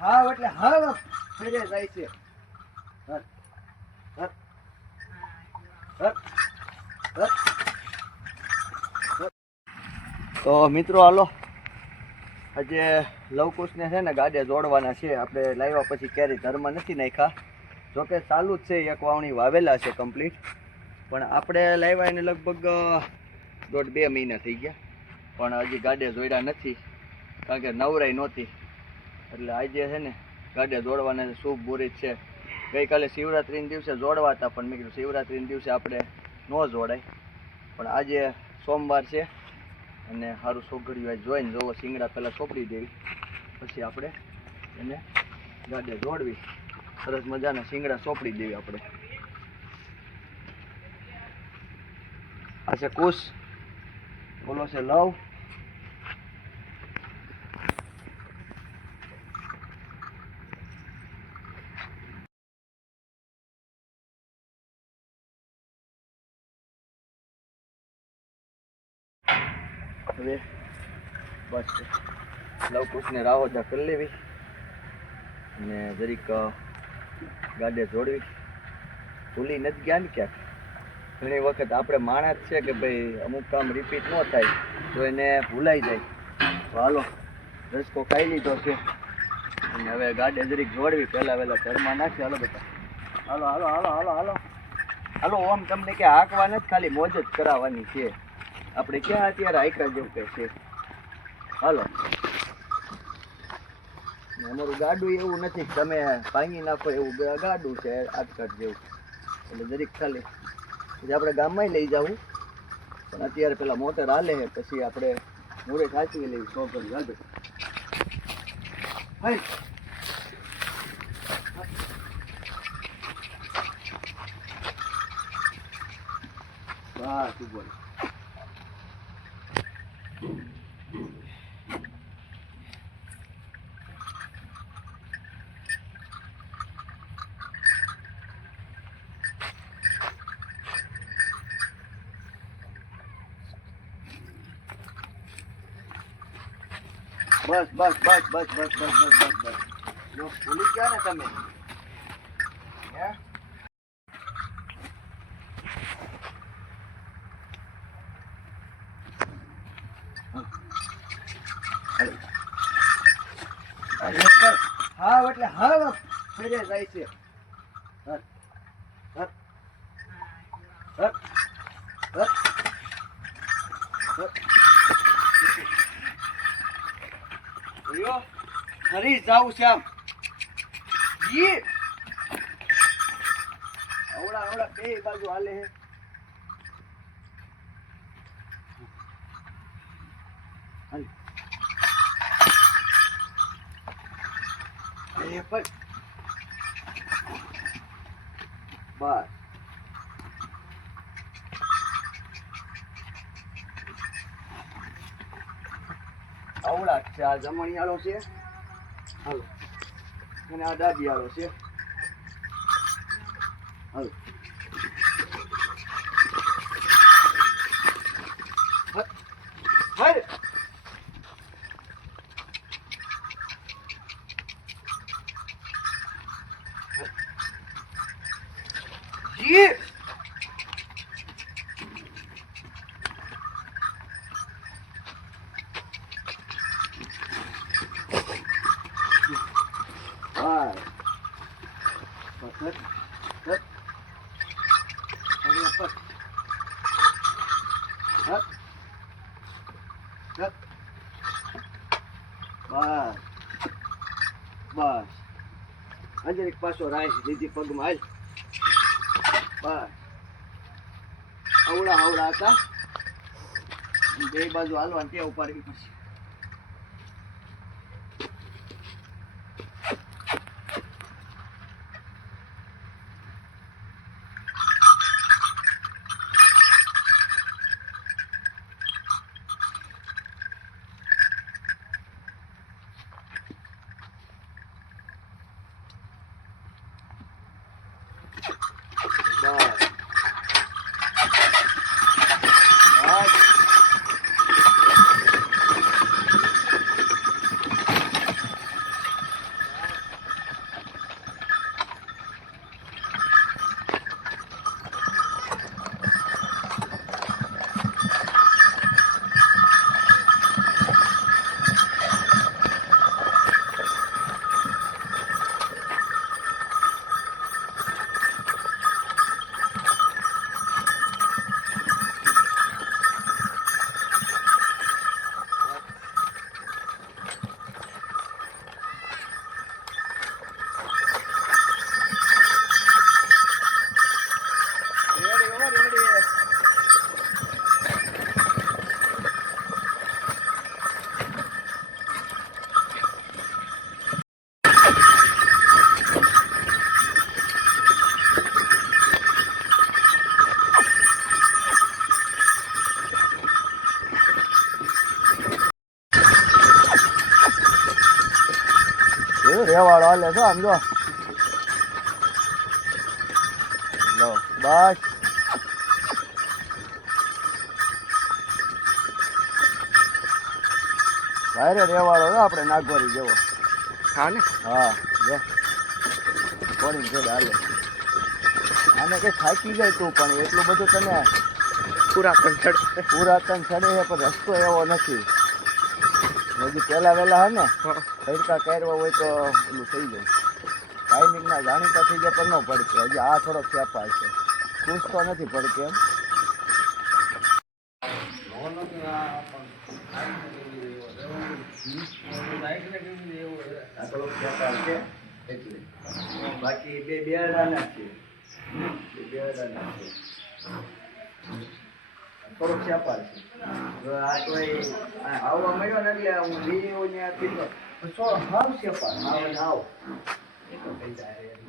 હા, એટલે હા ફેરે જાય છે. તો મિત્રો, હાલો. આજે લવકુશને છે ને ગાડે જોડવાના છે. આપણે લાવ્યા પછી ક્યારેય ધર્મ નથી નાખ્યા. જોકે ચાલુ જ છે, એક વાવણી વાવેલા છે કમ્પ્લીટ પણ આપણે લાવ્યા એને લગભગ દોઢ બે મહિના થઈ ગયા. પણ હજી ગાડે જોડ્યા નથી. કારણ કે નવરાઈ નહોતી. એટલે આજે છે ને ગાડે જોડવાના શુભ મુહૂર્ત છે. ગઈકાલે શિવરાત્રિના દિવસે જોડવા હતા પણ મેં કીધું શિવરાત્રિના દિવસે આપણે ન જોડાય. પણ આજે સોમવાર છે અને સારું સોગડ્યું આજે જોઈને જોવો સિંગડા પહેલાં સોપડી દેવી. પછી આપણે એને ગાડે જોડવી સરસ મજાના સિંગડા સોપડી દેવી આપણે. આ છે કુશ. બોલો છે લવ. હવે બસ લવકુશને રાહોજા કરી લેવી અને જરીક ગાડે જોડવી. ભૂલી નથી ગયા ને ક્યાંક? ઘણી વખત આપણે માણસ છે કે ભાઈ અમુક કામ રિપીટ ન થાય, તો એને ભૂલાઈ જાય. તો હાલો રસકો ખાઈ લીધો છે. અને હવે ગાડે જરીક જોડવી, પહેલા વહેલા ઘરમાં નાખી. હાલો બધા હાલો હાલો હાલો હાલો હાલો. હાલો, ઓમ તમને કે હાંકવા નથી, ખાલી મોજ જ કરાવવાની છે. આપણે ક્યાં અત્યારે હાઈકા જેવું કે છે? હાલો. અમારું ગાડું એવું નથી તમે ભાંગી નાખો એવું ગાડું છે આટકાટ જેવું. એટલે જરીક ખાલી. પછી આપણે ગામમાં લઈ જવું પણ અત્યારે પેલા મોટર હાલે છે, પછી આપણે મોરે સાચવી લઈ સો કરી ગાડું. બસ, ઊભો બસ બસ બસ બસ બસ બસ બસ બસ બસ. જો ભૂલી ગયા ને તમે? હે? હા એટલે હા ફેરે જાય છે. હર, હર, હર. જાવ છે આમ. ઈ. આવડા આવડા બે બાજુ હાલે હે. એ બસ. જ છે. આ જમણિયાળો છે. હાલો. અને આ દાદીયાળો છે. હાલો. હ- બસ બસ આજે એક પાછો રાઈસ દીધી પગમાં હાલ બસ અવડા અવડા હતા બે બાજુ હાલવાની તે ઉપાડવી પછી બસ બસ રેવાળો હાલે છો આમ જો. લો બસ. ભાઈરે રેવાળો છો આપણે નાગોરી જેવો. હા ને? હા જો થોડી જોડે હાલે? આને કઈ થાકી જાય તું પણ એટલું બધું તને પુરાતન ચડે પુરાતન ચડે છે પણ રસ્તો એવો નથી. હજી પહેલા વહેલા હે ને? હા. કરવા હોય તો પેલું થઈ જાય. ટાઈમિંગના જાણીતા થઈ જાય પણ ન પડકે હજી આ થોડોક ફેફા છે. ખુશ તો નથી પડકે એમ. બાકી બે બેરડાના છે. બે બેરડાના છે. થોડોક વ્યાપાર છે. આ તો આવવા મળ્યો ને એટલે હું લીઓ ને પીધો તો હાવ વ્યાપાર આવો ને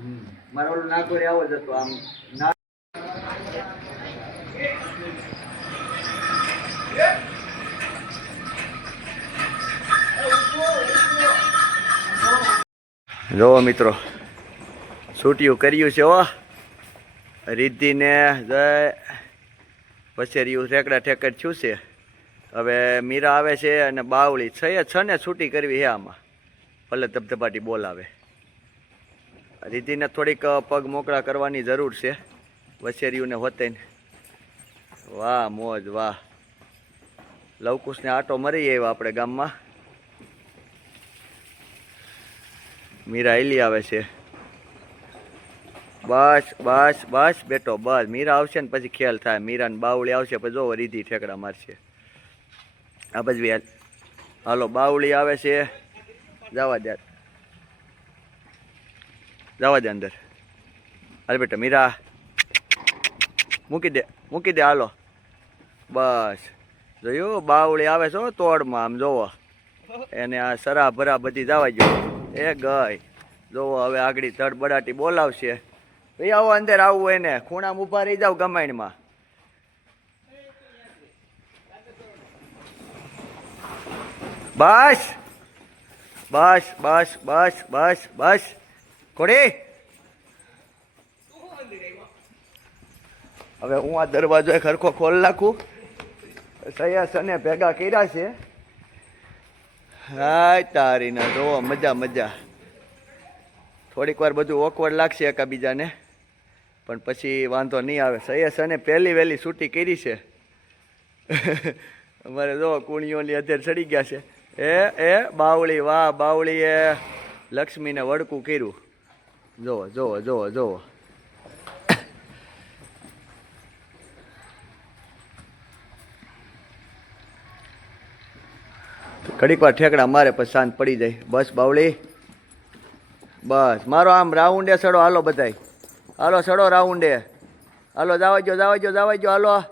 હમ. મારો ઓલો નાગોરી આવો જ હતો આમ. ના જો મિત્રો, છૂટિયું કર્યું છે હો. રિદ્ધિને જય પછેરિયું ઠેકડા ઠેકડ છું છે. હવે મીરા આવે છે અને બાવળી છે. એ છ ને છૂટી કરવી છે આમાં. ભલે ધબધબાટી બોલાવે. રીતિને થોડીક પગ મોકળા કરવાની જરૂર છે. વછેરીઓને હોતે વાહ, મોજ, વાહ. લવકુશને આટો મરી આવ્યો આપણે ગામમાં. મીરા એલી આવે છે. બસ બસ બસ, બેટો, બસ. મીરા આવશે ને પછી ખેલ થાય. મીરા ને બાવળી આવશે, પછી જો રીધી ઠેકડા મારશે. આ બાજુ હાલો, બાવળી આવે છે. જવા દે. જવા દે અંદર. હાલ બેટા, મીરા. મૂકી દે મૂકી દે, હાલો. બસ. જોયું? બાવળી આવે છે તોડમાં, આમ જોવો. એને આ સરા ભરા બધી જવા જોઈએ એ ગઈ. જોવો, હવે આગળ તડબડાટી બોલાવશે. ભાઈ આવો અંદર આવવું એને. ખૂણામાં ઊભા રહી જાવ ગમાણમાં બસ. બસ બસ બસ બસ બસ. ખોડી હવે હું આ દરવાજો હરખો ખોલ નાખું. સયાસ અને ભેગા કર્યા છે. હાય તારી ના જોવો, મજા મજા. થોડીક વાર બધું ઓકવર્ડ લાગશે એકાબીજાને. પણ પછી વાંધો નહીં આવે. સૈયસ અને પહેલી વહેલી છૂટી કરી છે. અમારે જો કુણીઓની અત્યારે ચડી ગયા છે. એ એ, બાવળી, વાહ, બાવળીએ લક્ષ્મીને વડકું કર્યું. જોવો જોવો જોવો જોવો. ઘડીક વાર ઠેકડા મારે પછી શાંત પડી જાય. બસ, બાવળી. બસ, મારો આમ રાઉન્ડે સડો હાલો બધાય. હાલો, સડો રાઉન્ડે. હાલો જાવા જો જાવા જો જાવા જો હાલો.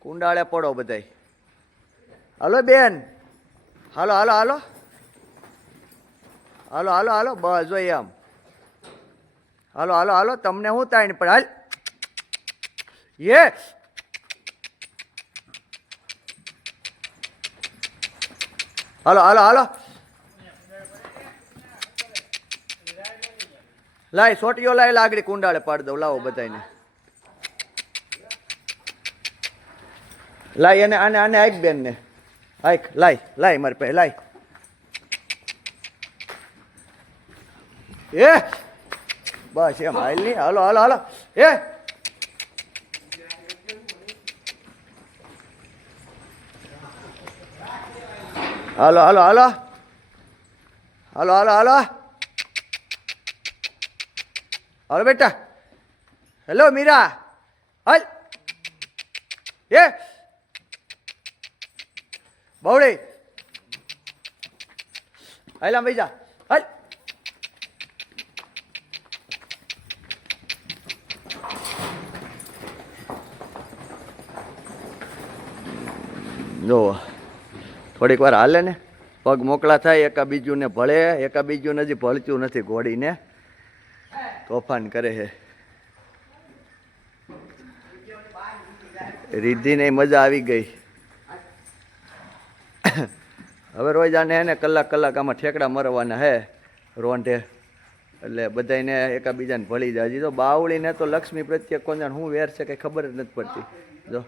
કુંડાળે પડો બધાય. હાલો, બેન. હાલો હાલો હાલો. હાલો હાલો હાલો, બસ જોઈએ આમ હાલો હાલો હાલો, તમને હું તાણ પણ હાલ. યે. હાલો હાલો હાલો. લાય, સોટીઓ લાય, લાગડી કુંડાળે પાડ દઉં. લાવો બધાને લાય એને, આને આને આઈક બેન ને આઈક, લાય લાય મારી પાસે, લાય. એ! બસ એમ, હાલ નહીં. હાલો હાલો હાલો. એ! હાલો hello hello. Hello hello hello. Hello બેટા. હેલો મીરા. હાલ. એ. બવડે હાલ આમ જા. હાલ. જો, થોડીક વાર હાલે ને. પગ મોકળા થાય એકા બીજું ને ભળે એકા બીજું હજી ભળતું નથી ઘોડીને. તોફાન કરે છે રિદ્ધિને મજા આવી ગઈ. હવે રોજ આને ને કલાક કલાક આમાં ઠેકડા મરવાના હે, રોંઢે. એટલે બધાને એકાબીજાને ભળી જાય. હજી તો બાવળીને તો લક્ષ્મી પ્રત્યે કોણ શું વેર છે કંઈ ખબર જ નથી પડતી. જો.